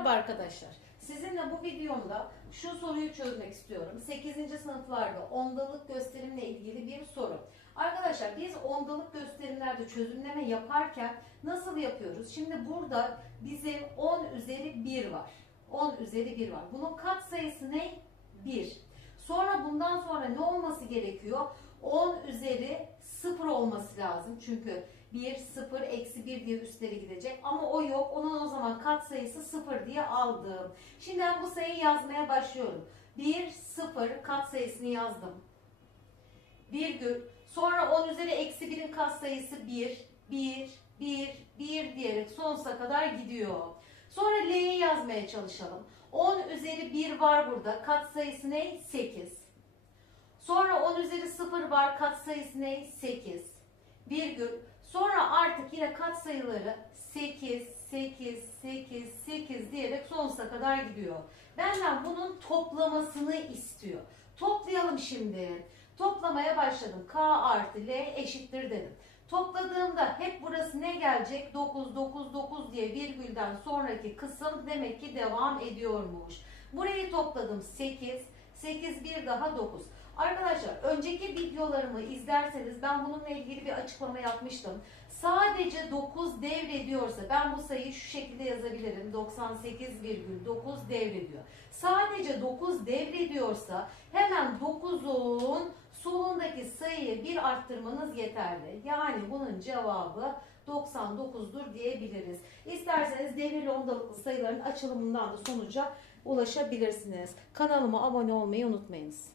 Merhaba arkadaşlar. Sizinle bu videomda şu soruyu çözmek istiyorum. 8. sınıflarda ondalık gösterimle ilgili bir soru. Arkadaşlar biz ondalık gösterimlerde çözümleme yaparken nasıl yapıyoruz? Şimdi burada bizim 10 üzeri 1 var. 10 üzeri 1 var. Bunun katsayısı ne? 1. Sonra bundan sonra ne olması gerekiyor? 10 üzeri 0 olması lazım. Çünkü 1, 0, eksi 1 diye üstleri gidecek. Ama o yok. Onun o zaman katsayısı 0 diye aldım. Şimdi ben bu sayıyı yazmaya başlıyorum. 1, 0 katsayısını yazdım. Virgül. Sonra 10 üzeri eksi 1'in katsayısı 1, 1, 1, 1 diyerek sonsuza kadar gidiyor. Sonra L'yi yazmaya çalışalım. 10 üzeri 1 var burada. Katsayısı ne? 8. Sonra 10 üzeri 0 var. Katsayısı ne? 8. Virgül. Sonra artık yine katsayıları 8, 8, 8, 8 diyerek sonsuza kadar gidiyor. Benden bunun toplamasını istiyor. Toplayalım şimdi. Toplamaya başladım. K artı L eşittir dedim. Topladığımda hep burası ne gelecek? 9, 9, 9 diye virgülden sonraki kısım demek ki devam ediyormuş. Burayı topladım 8, 8 bir daha 9. Arkadaşlar önceki videolarımı izlerseniz ben bununla ilgili bir açıklama yapmıştım. Sadece 9 devrediyorsa ben bu sayıyı şu şekilde yazabilirim. 98,9 devrediyor. Sadece 9 devrediyorsa hemen 9'un solundaki sayıyı bir arttırmanız yeterli. Yani bunun cevabı 99'dur diyebiliriz. İsterseniz devrili ondalıklı sayıların açılımından da sonuca ulaşabilirsiniz. Kanalıma abone olmayı unutmayınız.